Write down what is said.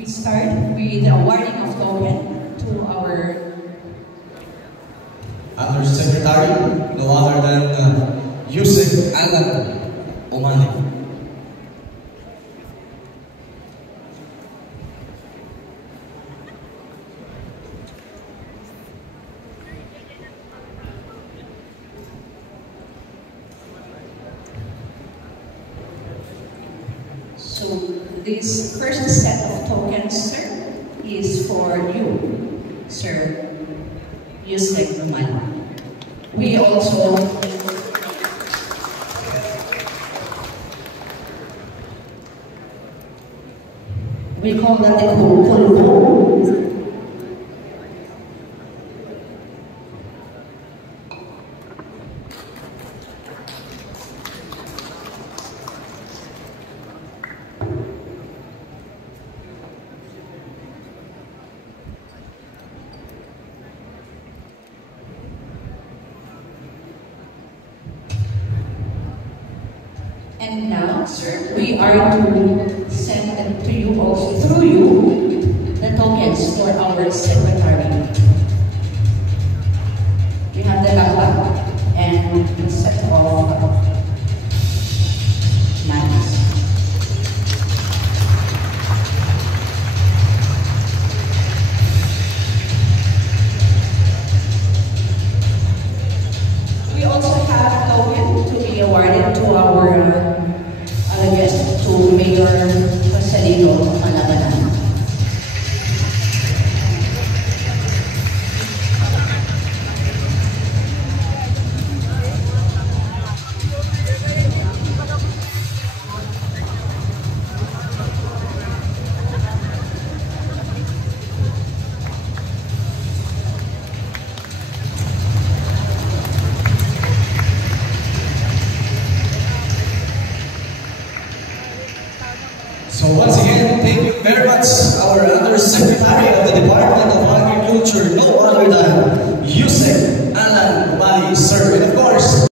we start with the awarding of token to our Undersecretary, no other than Yusek Alan Omani. So this first set of tokens, sir, is for you, Sir Yusek Omani. We also call that the Kulko. And now, sir, we are to send to you also, through you, the tokens for our secretary. We have the lava and the set of lines. We also have token to be awarded to our guest, to Mayor Joselino Malabanan. So once again, thank you very much, our Undersecretary of the Department of Agriculture, no other than Yusek Alan Omani, sir. And of course,